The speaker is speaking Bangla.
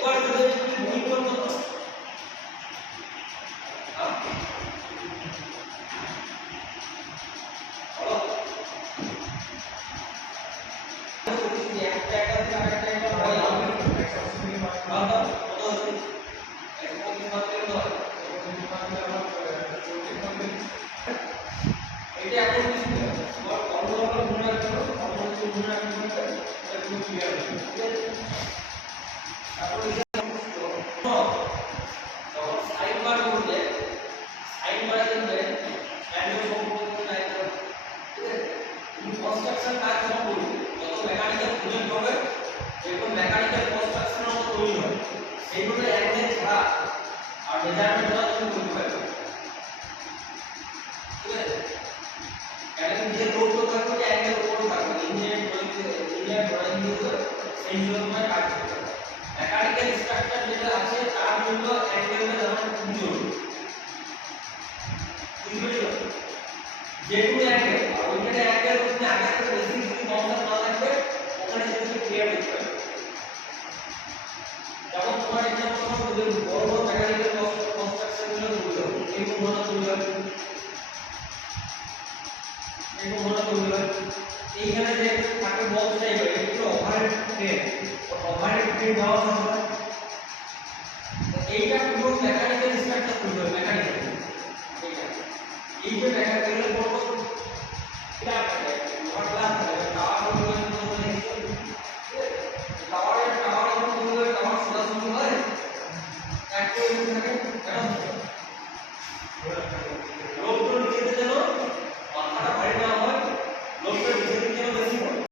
এবার যদি তুমি বহিকরণ করো যেগুলো অ্যাঙ্গেল আর ওইখানে অ্যাঙ্গেল তুমি আগে থেকে বেশি যদি কনসেপ্ট না থাকবে ওখানে সেটা ক্লিয়ার করতে হবে। যেমন তোমার এক্সাম্পল যদি বড় বড় মেকানিক্যাল কনস্ট্রাকশন গুলো বুঝতে হবে এই মনে করতে হবে এইখানে যে থাকে বক্স টাইপের এগুলো ওভারহেড ক্রেন দেওয়া হবে এইটা পুরো মেকানিক্যাল স্ট্রাকচার তৈরি হবে মেকানিক্যাল এইটা এই যে মেকানিক্যাল বড় এটা ক্লাস